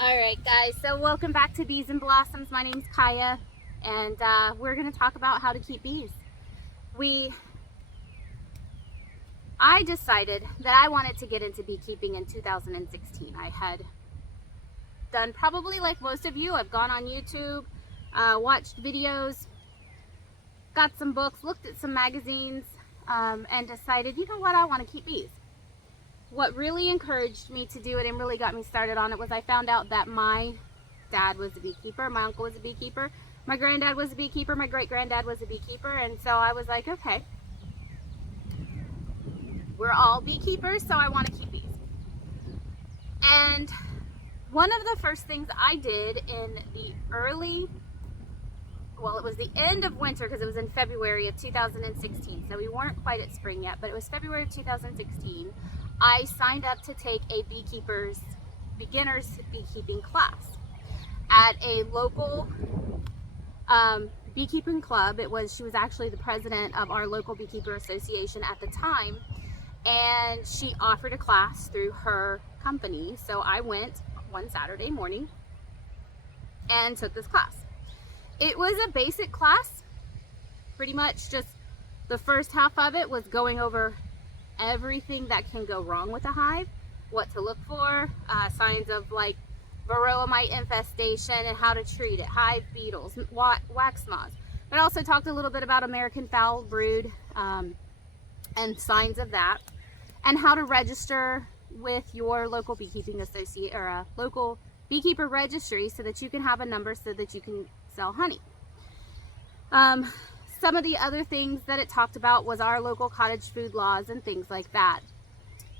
Alright guys, so welcome back to Bees and Blossoms. My name's Kaya, and we're going to talk about how to keep bees. I decided that I wanted to get into beekeeping in 2016. I had done probably like most of you. I've gone on YouTube, watched videos, got some books, looked at some magazines, and decided, you know what, I want to keep bees. What really encouraged me to do it and really got me started on it was I found out that my dad was a beekeeper, my uncle was a beekeeper, my granddad was a beekeeper, my great-granddad was a beekeeper, and so I was like, okay, we're all beekeepers, so I want to keep bees. And one of the first things I did in it was the end of winter, because it was in February of 2016, so we weren't quite at spring yet, but it was February of 2016. I signed up to take a beginner's beekeeping class at a local beekeeping club. She was actually the president of our local beekeeper association at the time, and she offered a class through her company. So I went one Saturday morning and took this class. It was a basic class. Pretty much just the first half of it was going over everything that can go wrong with a hive, what to look for, signs of like varroa mite infestation and how to treat it, hive beetles, wax moths. But I also talked a little bit about American foul brood and signs of that, and how to register with your local beekeeping associate or a local beekeeper registry so that you can have a number so that you can sell honey. Some of the other things that it talked about was our local cottage food laws and things like that.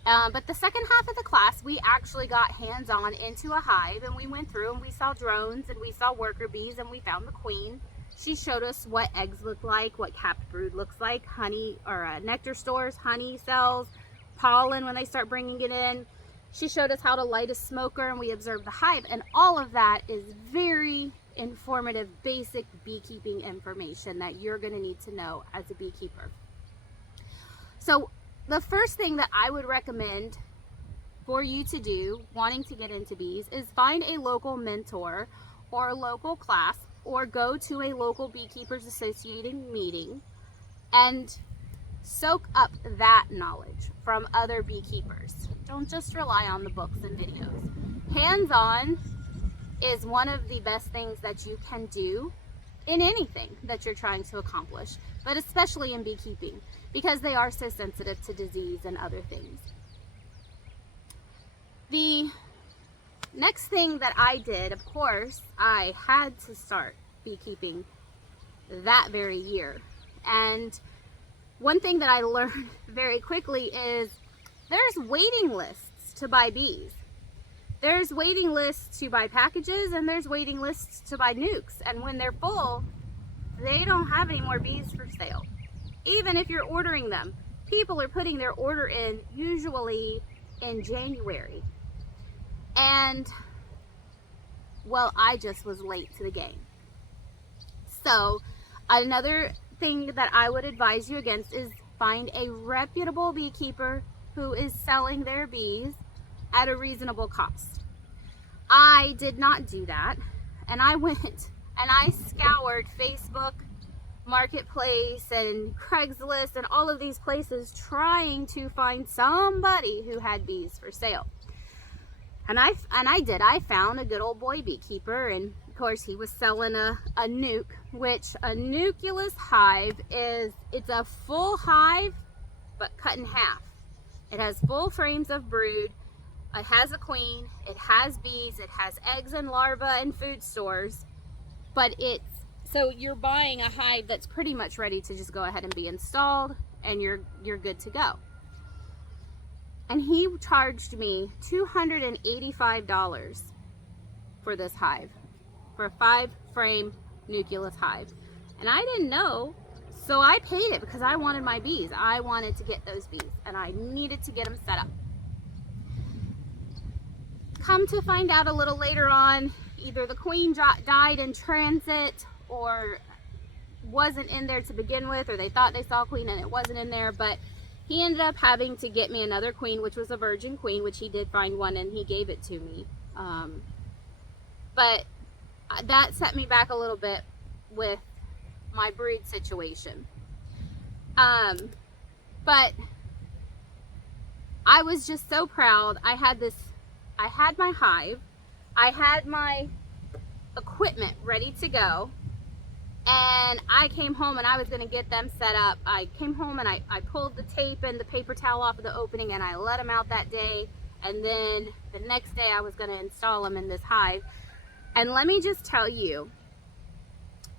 But the second half of the class, we actually got hands-on into a hive, and we went through and we saw drones and we saw worker bees and we found the queen. She showed us what eggs look like, what capped brood looks like, honey or nectar stores, honey cells, pollen when they start bringing it in. She showed us how to light a smoker, and we observed the hive, and all of that is very informative, basic beekeeping information that you're going to need to know as a beekeeper. So the first thing that I would recommend for you to do wanting to get into bees is find a local mentor or a local class, or go to a local beekeepers association meeting and soak up that knowledge from other beekeepers. Don't just rely on the books and videos. Hands-on is one of the best things that you can do in anything that you're trying to accomplish, but especially in beekeeping, because they are so sensitive to disease and other things. The next thing that I did, of course, I had to start beekeeping that very year. And one thing that I learned very quickly is there's waiting lists to buy bees. There's waiting lists to buy packages, and there's waiting lists to buy nukes. And when they're full, they don't have any more bees for sale. Even if you're ordering them, people are putting their order in usually in January. And, well, I just was late to the game. So, another thing that I would advise you against is find a reputable beekeeper who is selling their bees at a reasonable cost. I did not do that, and I went and I scoured Facebook Marketplace and Craigslist and all of these places trying to find somebody who had bees for sale. And I did. I found a good old boy beekeeper, and of course he was selling a nuke, which a Nucleus Hive it's a full hive but cut in half. It has full frames of brood. It has a queen, it has bees, it has eggs and larvae and food stores, but so you're buying a hive that's pretty much ready to just go ahead and be installed, and you're good to go. And he charged me $285 for this hive, for a 5-frame Nucleus Hive. And I didn't know, so I paid it because I wanted my bees. I wanted to get those bees, and I needed to get them set up. Come to find out a little later on, either the queen died in transit or wasn't in there to begin with, or they thought they saw a queen and it wasn't in there, but he ended up having to get me another queen, which was a virgin queen, which he did find one and he gave it to me. But that set me back a little bit with my brood situation. But I was just so proud. I had my hive, I had my equipment ready to go, and I came home and I was going to get them set up. I came home and I pulled the tape and the paper towel off of the opening, and I let them out that day, and then the next day I was going to install them in this hive. And let me just tell you,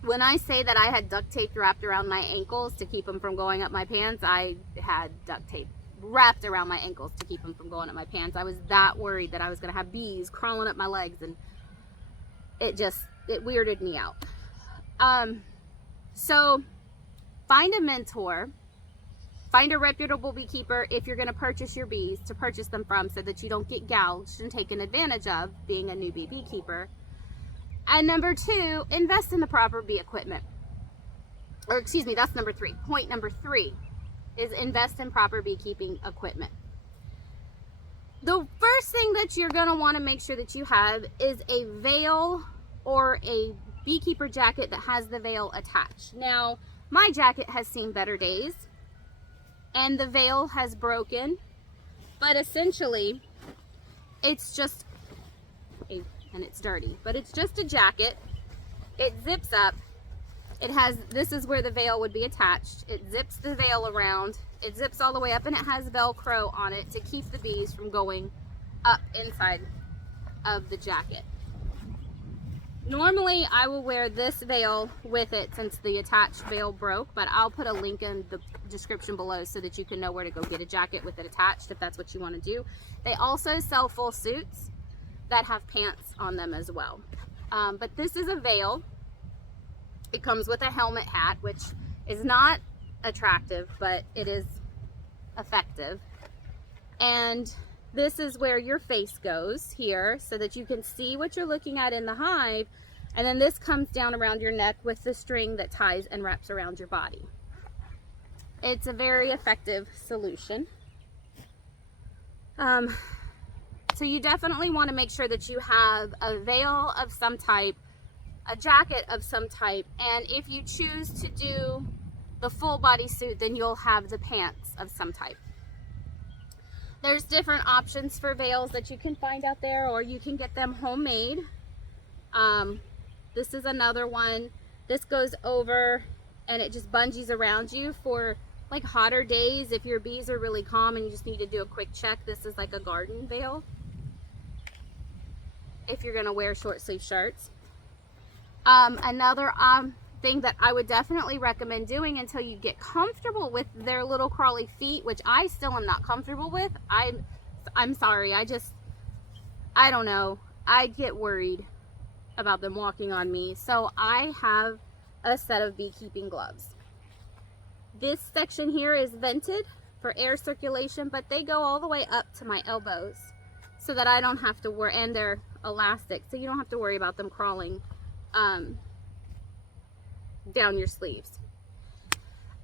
when I say that I had duct tape wrapped around my ankles to keep them from going up my pants, I had duct tape wrapped around my ankles to keep them from going up my pants. I was that worried that I was going to have bees crawling up my legs, and it weirded me out. So find a mentor, find a reputable beekeeper if you're going to purchase your bees, to purchase them from, so that you don't get gouged and taken advantage of being a newbie beekeeper. And number 2, invest in the proper bee equipment. Or excuse me, that's number 3. Point number 3 is invest in proper beekeeping equipment. The first thing that you're going to want to make sure that you have is a veil or a beekeeper jacket that has the veil attached. Now, my jacket has seen better days and the veil has broken, but essentially it's just and it's dirty, but it's just a jacket. It zips up. It has, this is where the veil would be attached. It zips the veil around. It zips all the way up, and it has Velcro on it to keep the bees from going up inside of the jacket. Normally I will wear this veil with it since the attached veil broke, but I'll put a link in the description below so that you can know where to go get a jacket with it attached if that's what you want to do. They also sell full suits that have pants on them as well. But this is a veil. It comes with a helmet hat, which is not attractive, but it is effective. And this is where your face goes here, so that you can see what you're looking at in the hive. And then this comes down around your neck with the string that ties and wraps around your body. It's a very effective solution. So you definitely want to make sure that you have a veil of some type, a jacket of some type, and if you choose to do the full body suit, then you'll have the pants of some type. There's different options for veils that you can find out there, or you can get them homemade. This is another one. This goes over and it just bungees around you for like hotter days. If your bees are really calm and you just need to do a quick check, this is like a garden veil if you're going to wear short sleeve shirts. Another thing that I would definitely recommend doing until you get comfortable with their little crawly feet, which I still am not comfortable with. I'm sorry, I don't know, I get worried about them walking on me. So I have a set of beekeeping gloves. This section here is vented for air circulation, but they go all the way up to my elbows so that I don't have to worry, and they're elastic, so you don't have to worry about them crawling down your sleeves.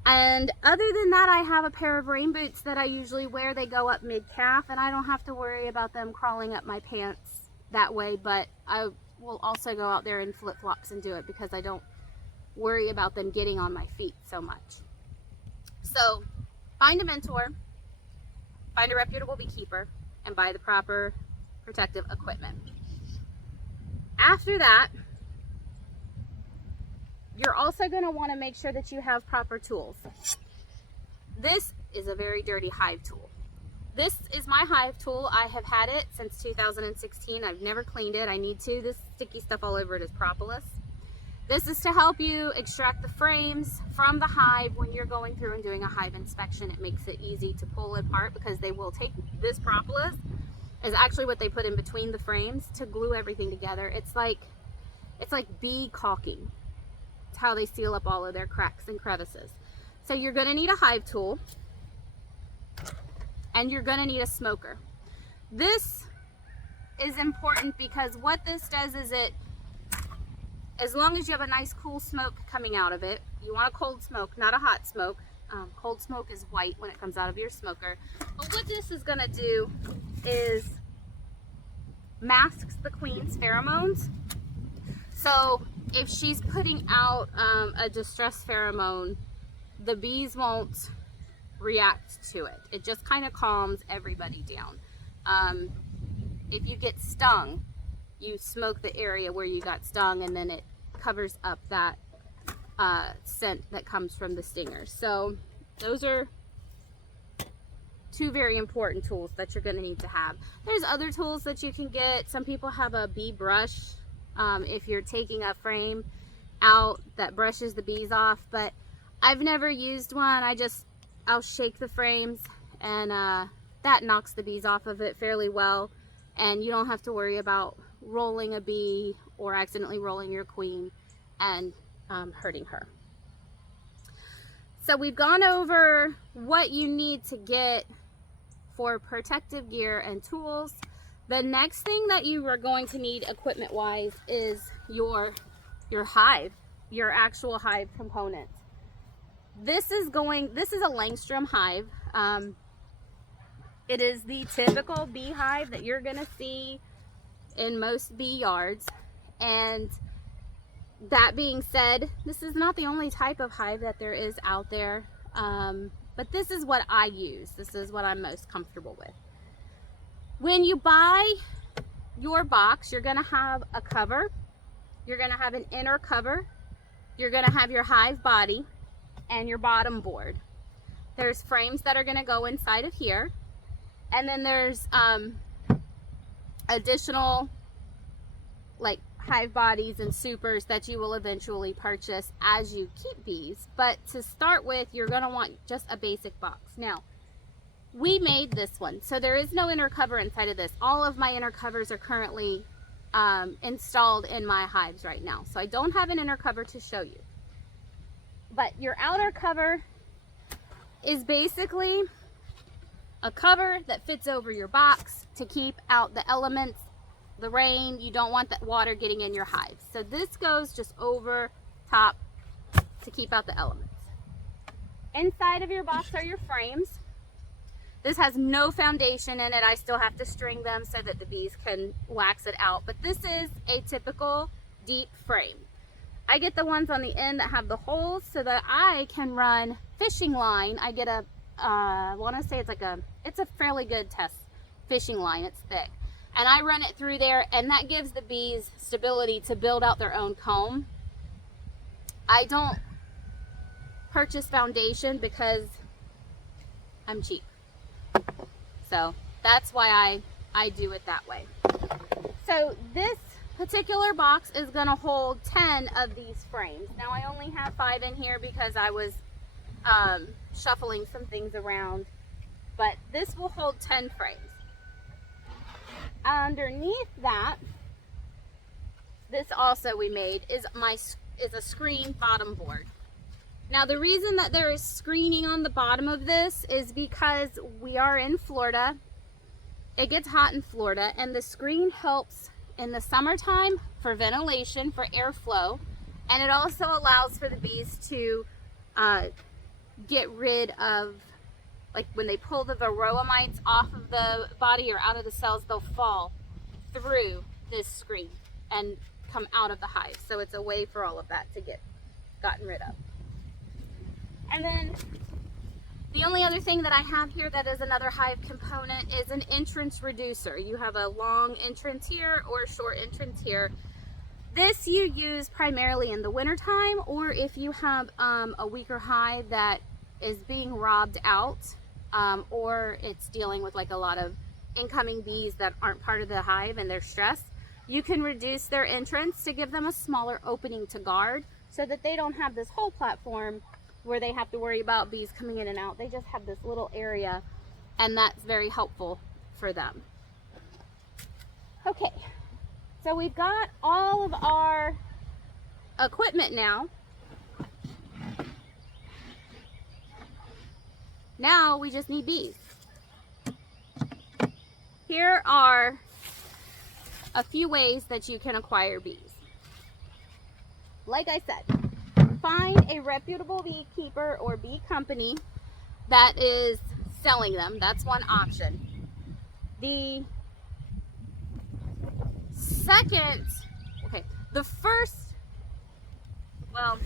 And other than that, I have a pair of rain boots that I usually wear. They go up mid-calf, and I don't have to worry about them crawling up my pants that way, but I will also go out there in flip-flops and do it because I don't worry about them getting on my feet so much. So find a mentor, find a reputable beekeeper, and buy the proper protective equipment. After that, you're also going to want to make sure that you have proper tools. This is a very dirty hive tool. This is my hive tool. I have had it since 2016. I've never cleaned it. I need to. This sticky stuff all over it is propolis. This is to help you extract the frames from the hive when you're going through and doing a hive inspection. It makes it easy to pull it apart because they will take this propolis, is actually what they put in between the frames to glue everything together. It's like bee caulking. It's how they seal up all of their cracks and crevices. So you're going to need a hive tool, and you're going to need a smoker. This is important because what this does is as long as you have a nice cool smoke coming out of it, you want a cold smoke, not a hot smoke. Cold smoke is white when it comes out of your smoker. But what this is going to do is masks the queen's pheromones So if she's putting out a distress pheromone, the bees won't react to it. It just kind of calms everybody down. If you get stung, you smoke the area where you got stung, and then it covers up that scent that comes from the stingers. So those are two very important tools that you're going to need to have. There's other tools that you can get. Some people have a bee brush if you're taking a frame out that brushes the bees off, but I've never used one. I'll shake the frames, and that knocks the bees off of it fairly well, and you don't have to worry about rolling a bee or accidentally rolling your queen and hurting her. So we've gone over what you need to get for protective gear and tools. The next thing that you are going to need equipment wise is your hive, your actual hive component. This is a Langstrom hive. It is the typical beehive that you're gonna see in most bee yards. And that being said, this is not the only type of hive that there is out there, but this is what I use. This is what I'm most comfortable with. When you buy your box, you're gonna have a cover, you're gonna have an inner cover, you're gonna have your hive body, and your bottom board. There's frames that are gonna go inside of here, and then there's additional like hive bodies and supers that you will eventually purchase as you keep bees. But to start with, you're gonna want just a basic box. Now, we made this one, so there is no inner cover inside of this. All of my inner covers are currently installed in my hives right now, so I don't have an inner cover to show you. But your outer cover is basically a cover that fits over your box to keep out the elements, the rain. You don't want that water getting in your hives. So this goes just over top to keep out the elements. Inside of your box are your frames. This has no foundation in it. I still have to string them so that the bees can wax it out. But this is a typical deep frame. I get the ones on the end that have the holes so that I can run fishing line. I get I want to say it's a fairly good test fishing line. It's thick. And I run it through there, and that gives the bees stability to build out their own comb. I don't purchase foundation because I'm cheap. So that's why I do it that way. So this particular box is going to hold 10 of these frames. Now I only have 5 in here because I was shuffling some things around, but this will hold 10 frames. Underneath that, this also we made is a screen bottom board. Now the reason that there is screening on the bottom of this is because we are in Florida. It gets hot in Florida, and the screen helps in the summertime for ventilation, for airflow, and it also allows for the bees to get rid of, like when they pull the varroa mites off of the body or out of the cells, they'll fall through this screen and come out of the hive. So it's a way for all of that to get gotten rid of. And then the only other thing that I have here that is another hive component is an entrance reducer. You have a long entrance here or a short entrance here. This you use primarily in the wintertime, or if you have a weaker hive that is being robbed out, or it's dealing with like a lot of incoming bees that aren't part of the hive and they're stressed. You can reduce their entrance to give them a smaller opening to guard so that they don't have this whole platform where they have to worry about bees coming in and out. They just have this little area, and that's very helpful for them. Okay, so we've got all of our equipment now. Now we just need bees. Here are a few ways that you can acquire bees. Like I said, find a reputable beekeeper or bee company that is selling them. That's one option. The The first, well,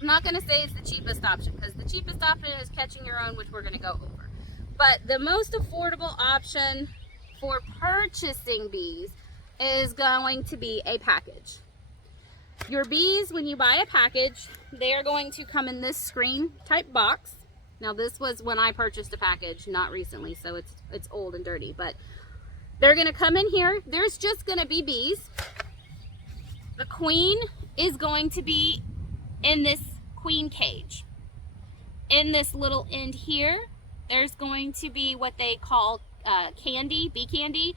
I'm not going to say it's the cheapest option, because the cheapest option is catching your own, which we're going to go over. But the most affordable option for purchasing bees is going to be a package. Your bees, when you buy a package, they are going to come in this screen type box. Now this was when I purchased a package, not recently, so it's old and dirty, but they're going to come in here. There's just going to be bees. The queen is going to be in this queen cage. In this little end here, there's going to be what they call candy, bee candy.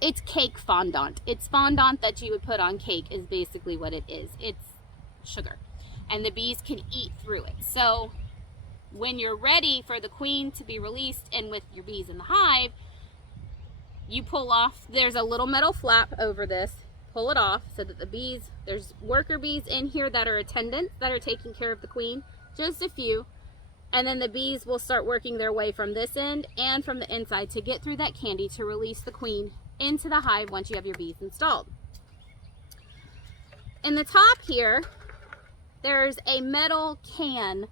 It's cake fondant. It's fondant that you would put on cake is basically what it is. It's sugar. And the bees can eat through it. So when you're ready for the queen to be released and with your bees in the hive, you pull off, there's a little metal flap over this, pull it off so that the bees, there's worker bees in here that are attendants that are taking care of the queen, just a few, and then the bees will start working their way from this end and from the inside to get through that candy to release the queen into the hive once you have your bees installed. In the top here, there's a metal can,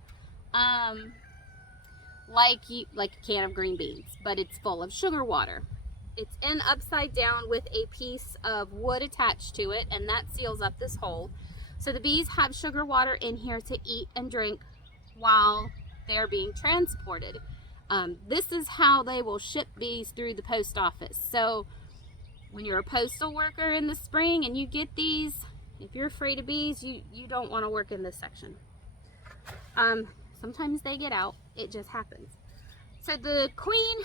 like a can of green beans, but it's full of sugar water. It's in upside down with a piece of wood attached to it, and that seals up this hole. So the bees have sugar water in here to eat and drink while they're being transported. This is how they will ship bees through the post office. So when you're a postal worker in the spring and you get these, if you're afraid of bees, you don't want to work in this section. Sometimes they get out. It just happens. So the queen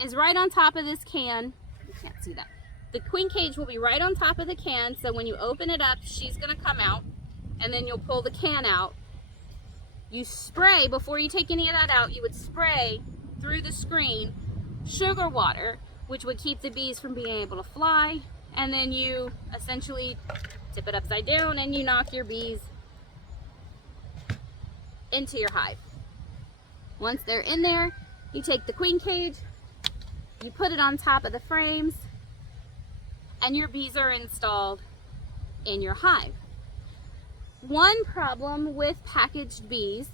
is right on top of this can. You can't see that. The queen cage will be right on top of the can, so when you open it up, she's going to come out, and then you'll pull the can out. You spray, before you take any of that out, you would spray through the screen sugar water, which would keep the bees from being able to fly, and then you essentially tip it upside down and you knock your bees into your hive. Once they're in there, you take the queen cage, you put it on top of the frames, and your bees are installed in your hive. One problem with packaged bees,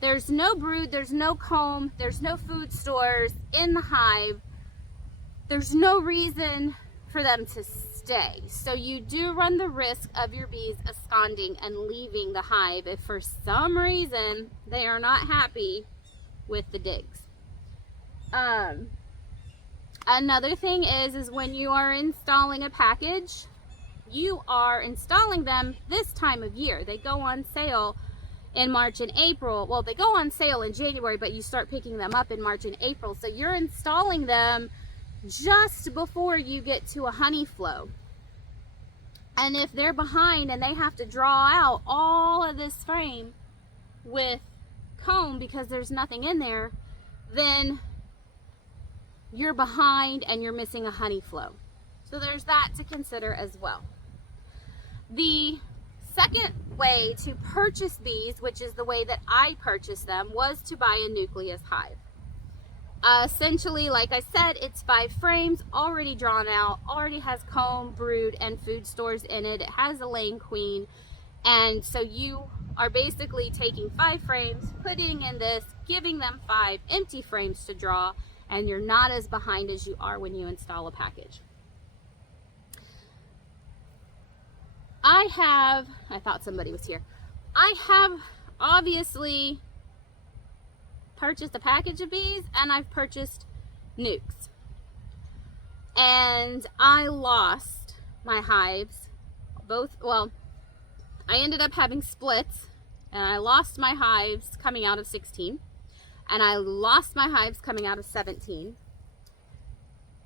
there's no brood, there's no comb, there's no food stores in the hive. There's no reason for them to stay. So you do run the risk of your bees absconding and leaving the hive if for some reason they are not happy with the digs. Another thing is when you are installing a package, you are installing them this time of year. They go on sale in March and April. Well, they go on sale in January, but you start picking them up in March and April. So you're installing them just before you get to a honey flow. And if they're behind and they have to draw out all of this frame with comb because there's nothing in there, then you're behind and you're missing a honey flow. So there's that to consider as well. The second way to purchase bees, which is the way that I purchased them, was to buy a Nucleus Hive. Essentially, like I said, it's 5 frames, already drawn out, already has comb, brood, and food stores in it. It has a laying queen, and so you are basically taking 5 frames, putting in this, giving them 5 empty frames to draw, and you're not as behind as you are when you install a package. I thought somebody was here. I have obviously purchased a package of bees, and I've purchased nukes. And I lost my hives. Well, I ended up having splits, and I lost my hives coming out of 16. And I lost my hives coming out of 17.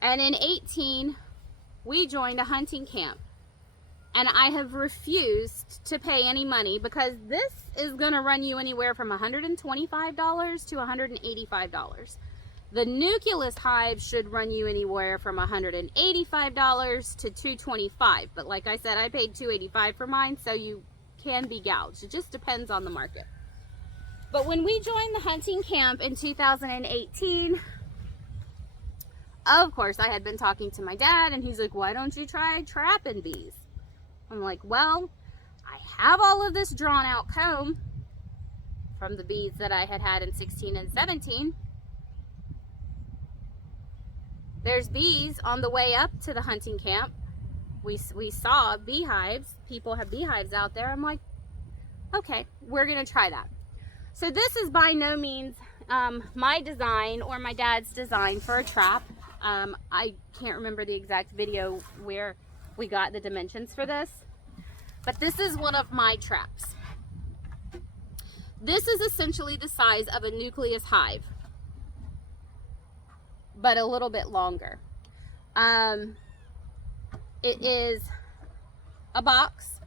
And in 18, we joined a hunting camp. And I have refused to pay any money because this is going to run you anywhere from $125 to $185. The Nucleus Hive should run you anywhere from $185 to $225. But like I said, I paid $285 for mine, so you can be gouged. It just depends on the market. But when we joined the hunting camp in 2018, Of course, I had been talking to my dad, and he's like, why don't you try trapping bees? I'm like, well, I have all of this drawn out comb from the bees that I had had in 16 and 17. There's bees on the way up to the hunting camp. We saw beehives. People have beehives out there. I'm like, okay, we're going to try that. So this is by no means my design or my dad's design for a trap. I can't remember the exact video where we got the dimensions for this, but this is one of my traps. This is essentially the size of a Nucleus Hive, but a little bit longer. It is a box.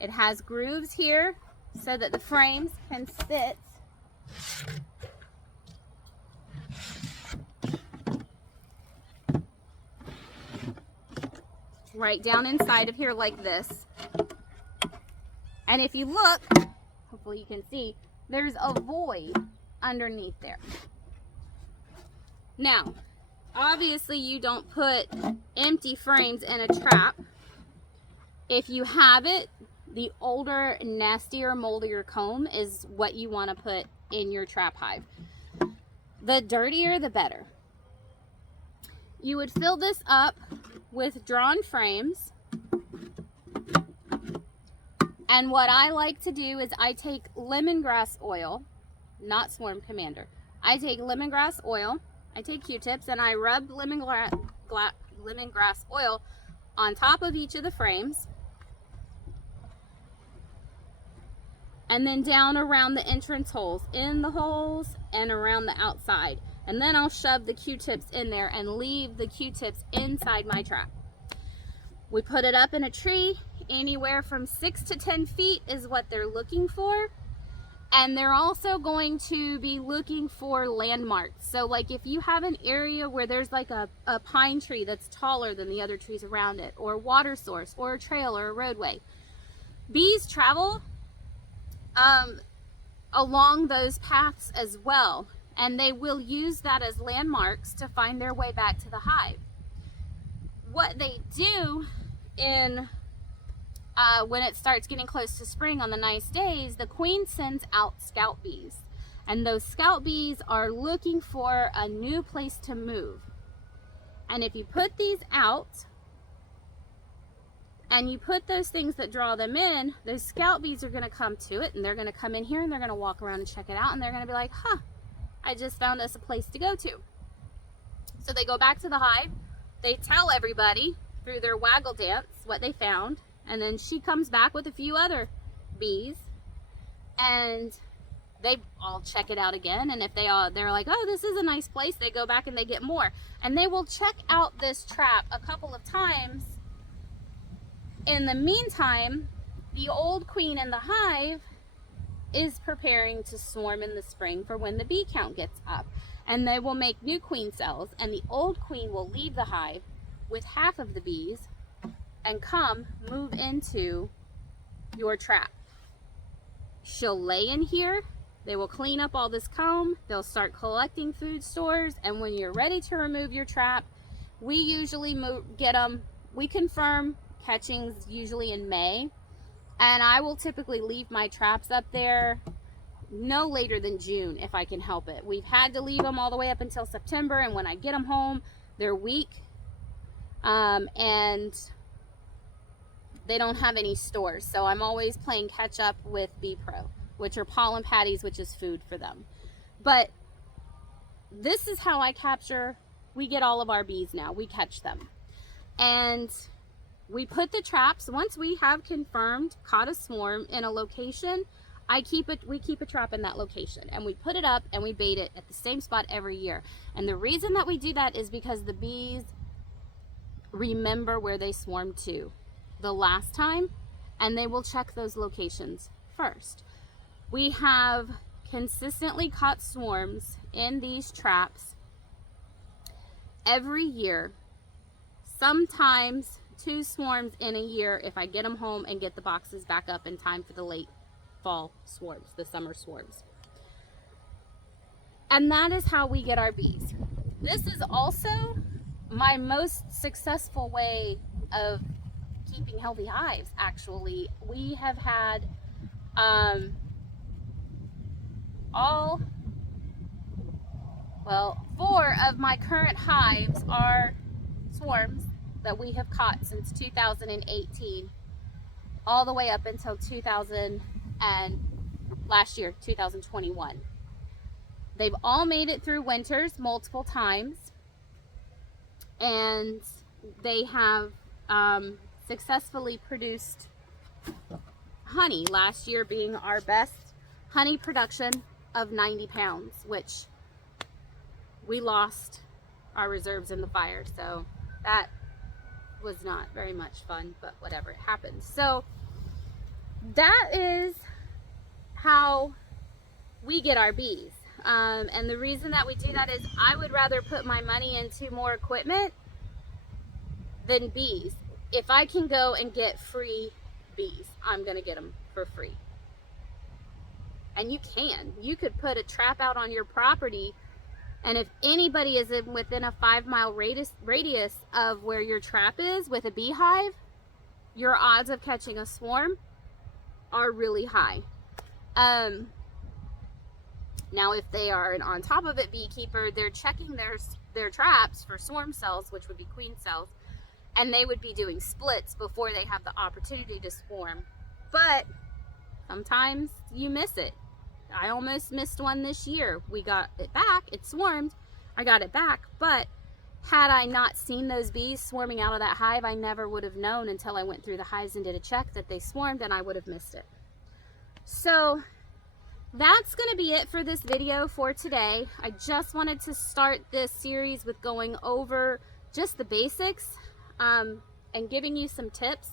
It has grooves here so that the frames can sit right down inside of here like this. And if you look, hopefully you can see, there's a void underneath there. Now, obviously you don't put empty frames in a trap. If you have it, the older, nastier, moldier comb is what you want to put in your trap hive. The dirtier, the better. You would fill this up with drawn frames. And what I like to do is I take lemongrass oil, not Swarm Commander. I take lemongrass oil, I take Q-tips, and I rub lemongrass oil on top of each of the frames. And then down around the entrance holes, in the holes and around the outside. And then I'll shove the Q-tips in there and leave the Q-tips inside my trap. We put it up in a tree. Anywhere from 6 to 10 feet is what they're looking for. And they're also going to be looking for landmarks. So like if you have an area where there's like a pine tree that's taller than the other trees around it, or a water source, or a trail, or a roadway. Bees travel along those paths as well, and they will use that as landmarks to find their way back to the hive. What they do in when it starts getting close to spring on the nice days, the queen sends out scout bees, and those scout bees are looking for a new place to move. And if you put these out and you put those things that draw them in, those scout bees are going to come to it, and they're going to come in here and they're going to walk around and check it out, and they're going to be like, huh, I just found us a place to go to. So they go back to the hive, they tell everybody through their waggle dance what they found, and then she comes back with a few other bees, and they all check it out again. And if they're like, oh, this is a nice place, they go back and they get more. And they will check out this trap a couple of times. In the meantime, the old queen in the hive is preparing to swarm in the spring for when the bee count gets up. And they will make new queen cells, and the old queen will leave the hive with half of the bees and move into your trap. She'll lay in here. They will clean up all this comb. They'll start collecting food stores, and when you're ready to remove your trap, we usually get them. We confirm catchings usually in May, and I will typically leave my traps up there no later than June if I can help it. We've had to leave them all the way up until September, and when I get them home, they're weak, and they don't have any stores. So I'm always playing catch up with Bee Pro, which are pollen patties, which is food for them. But this is how I capture, we get all of our bees now. We catch them. And we put the traps, once we have confirmed caught a swarm in a location, we keep a trap in that location, and we put it up and we bait it at the same spot every year. And the reason that we do that is because the bees remember where they swarmed to the last time, and they will check those locations first. We have consistently caught swarms in these traps every year, sometimes 2 swarms in a year if I get them home and get the boxes back up in time for the late fall swarms, the summer swarms. And that is how we get our bees. This is also my most successful way of keeping healthy hives. Actually, we have had four of my current hives are swarms that we have caught since 2018 all the way up until 2000 and last year, 2021. They've all made it through winters multiple times, and they have successfully produced honey, last year being our best honey production of 90 pounds, which we lost our reserves in the fire, so that was not very much fun, but whatever, it happened. So that is how we get our bees. And the reason that we do that is I would rather put my money into more equipment than bees. If I can go and get free bees, I'm gonna get them for free. And you could put a trap out on your property, and if anybody is within a 5-mile radius of where your trap is with a beehive, your odds of catching a swarm are really high. Now, if they are on top of it beekeeper, they're checking their traps for swarm cells, which would be queen cells, and they would be doing splits before they have the opportunity to swarm. But sometimes you miss it. I almost missed one this year. We got it back, it swarmed, I got it back, but had I not seen those bees swarming out of that hive, I never would have known until I went through the hives and did a check that they swarmed, and I would have missed it. So that's going to be it for this video for today. I just wanted to start this series with going over just the basics and giving you some tips.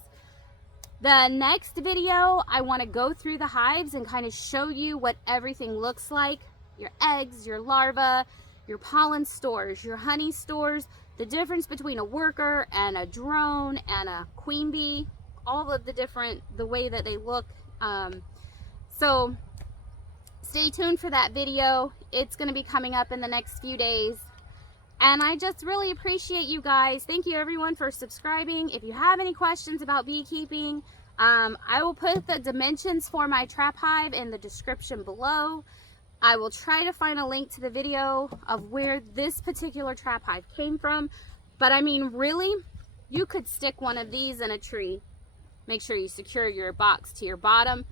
The next video, I want to go through the hives and kind of show you what everything looks like. Your eggs, your larvae, your pollen stores, your honey stores, the difference between a worker and a drone and a queen bee, all of the way that they look. So stay tuned for that video. It's going to be coming up in the next few days. And I just really appreciate you guys. Thank you everyone for subscribing. If you have any questions about beekeeping, I will put the dimensions for my trap hive in the description below. I will try to find a link to the video of where this particular trap hive came from. But I mean, really, you could stick one of these in a tree. Make sure you secure your box to your bottom.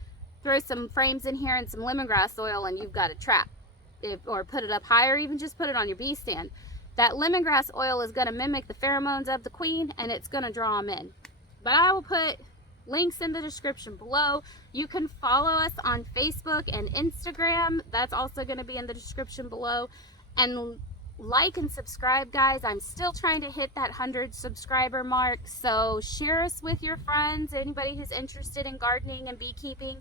Throw some frames in here and some lemongrass oil, and you've got a trap. Or put it up higher, even just put it on your bee stand. That lemongrass oil is going to mimic the pheromones of the queen, and it's going to draw them in. But I will put links in the description below. You can follow us on Facebook and Instagram. That's also going to be in the description below. And like and subscribe, guys. I'm still trying to hit that 100 subscriber mark. So share us with your friends, anybody who's interested in gardening and beekeeping.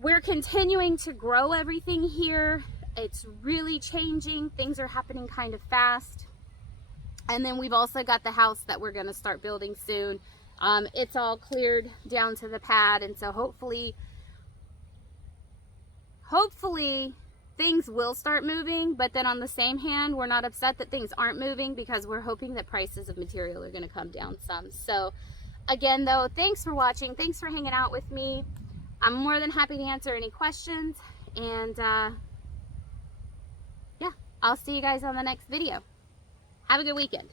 We're continuing to grow everything here. It's really changing. Things are happening kind of fast. And then we've also got the house that we're going to start building soon. It's all cleared down to the pad, and so hopefully things will start moving. But then on the same hand, we're not upset that things aren't moving, because we're hoping that prices of material are going to come down some. So again, though, thanks for watching. Thanks for hanging out with me. I'm more than happy to answer any questions, and yeah, I'll see you guys on the next video. Have a good weekend.